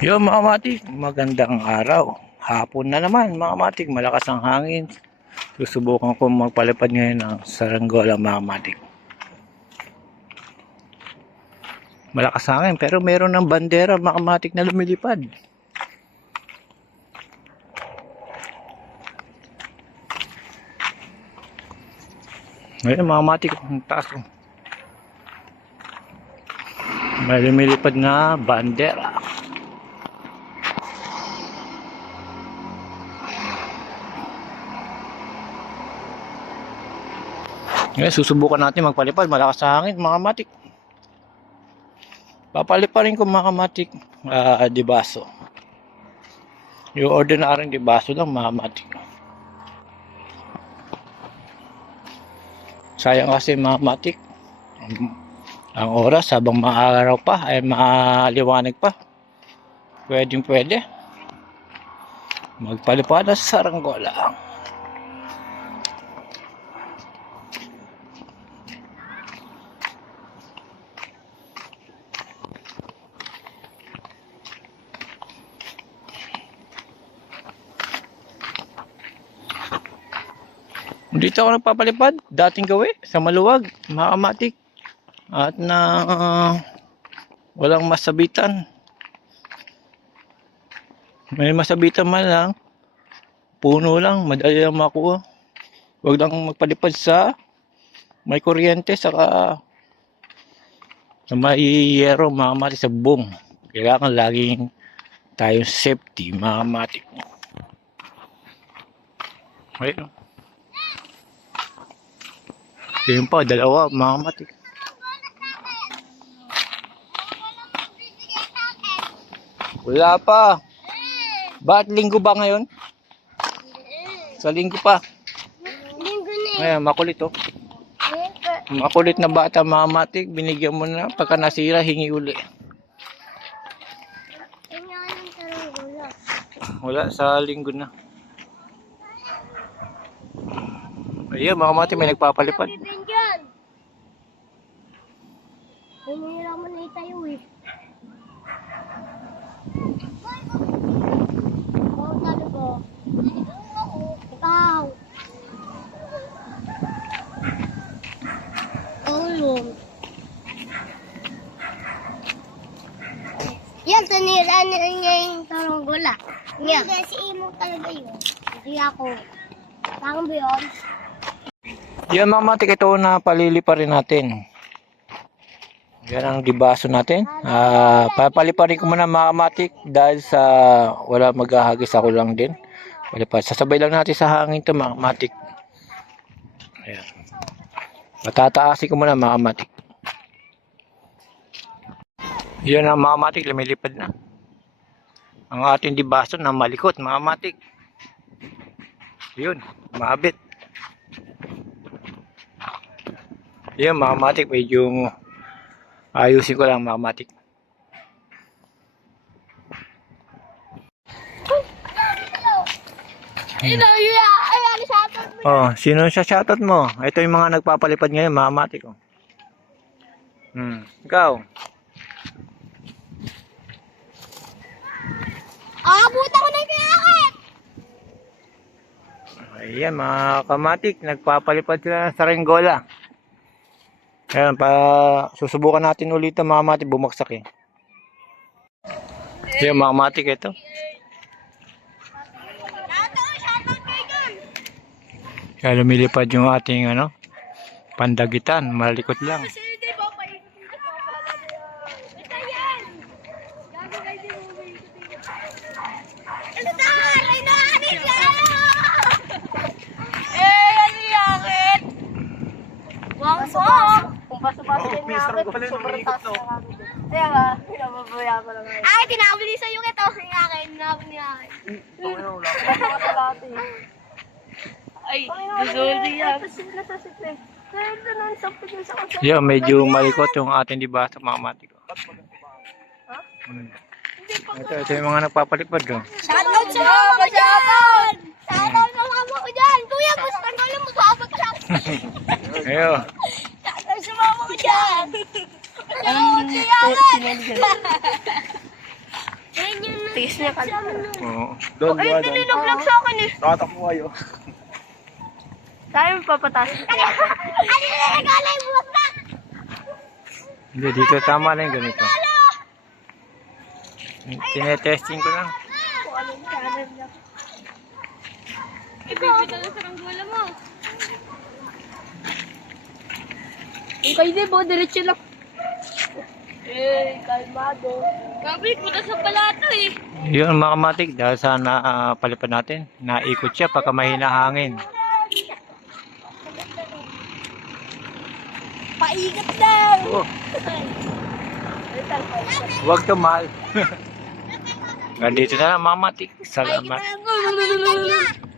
Yo mga matik, magandang araw. Hapon na naman mga matik, malakas ang hangin. Susubukan ko magpalipad ngayon ng saranggola mga matik. Malakas ang hangin pero meron ng bandera mga matik na lumilipad. Ngayon mga matik, ang taas ko. May lumilipad na bandera. Ngayon, susubukan natin magpalipad. Malakas sa hangin, mga matik. Papaliparin ko mga matik. Dibaso. Yung ordinaryong dibaso lang, mga matik. Sayang kasi mga matik. Ang oras, habang maaraw pa, ay maliwanag pa. Pwede. Magpalipad na sa saranggola. Dito ako nagpapalipad, dating gawi sa maluwag, mga kamatik. At walang masabitan. May masabitan man lang, puno lang, madali lang makuha. Huwag lang magpalipad sa may kuryente, saka sa may yero, mga kamatik, sa boom. Kailangan laging tayong safety, mga kamatik. Ayun. Yun pa, dalawa, mga kamatik. Wala pa. Bakit linggo ba ngayon? Sa linggo pa. Linggo na eh. Ngayon, makulit oh. Makulit na bata, mga kamatik. Binigyan mo na. Pagka nasira, hingi uli. Wala, sa linggo na. Ayun, mga kamatik, may nagpapalipad. Hinihiraman na tayo eh. Oh, talo ko. Ikaw. Tulong. Yan, taniraan niya yung saranggola. Yan. Hindi, si Imo talaga yun. Hindi ako. Parang ba yun? Yan mga kamatik, ito na palilipa rin natin. Yan ang dibaso natin. Papaliparin ko muna mga kamatik dahil sa wala maghahagis, ako lang din. Palipad. Sasabay lang natin sa hangin ito mga kamatik. Ayan. Matataasin ko muna mga kamatik. Yan ang mga kamatik, lumilipad na. Ang ating dibaso na malikot mga kamatik. Yun, maabit. Yan mga kamatik, medyo ayusin ko lang mga kamatik. Oh, sino siya shoutout mo? Ito yung mga nagpapalipad ngayon, mga kamatik. Oh. Ikaw. Aabot ako ng kayakit! Ayan mga kamatik, nagpapalipad sila ng saranggola. Ayan, susubukan natin ulit ang mga kamatik, bumagsak eh. Ayan mga kamatik, ito. Kaya lumilipad yung ating pandagitan, malikot lang. Kung paso-paso din niya ako, sobrang taas na kami. Kaya nga, pinababaya ko lang ngayon. Ay, tinabili sa'yo ito. Yung akin, tinabili niya akin. Ay, gusoldi yan. Nasasikle. Kaya ito na, sapit yung sa konsep. Yeah, medyo malikot yung ating diba sa mga kamatik. Ito yung mga nagpapalipad. Shoutout sa mama ko dyan! Shoutout sa mama ko dyan! Kuya, gusto ko lang mag-aabot ka. Ayun. Shoutout sa mama ko dyan! Shoutout sa mama ko dyan! Tiis niya ka. Oo. Doon, Ay, doon. nililaglag sa akin eh. Nakatakbo kayo. Tayo papataas. Ano na nagalay mo ba? Hindi, dito tama lang yung ganito. Tinetesting ko lang. Kung anong channel niya. Ibibita na sa ranggola mo. Ang kayo din mo, diretso lang. Eh, kalmado. Gabi, punta sa palato eh. Yun mga kamatik, dahil sa napalipad natin, naikot siya pagka mahina hangin. Paigat lang. Oh, huwag tumal. Nandito na lang mga kamatik. Salamat. Paigat lang.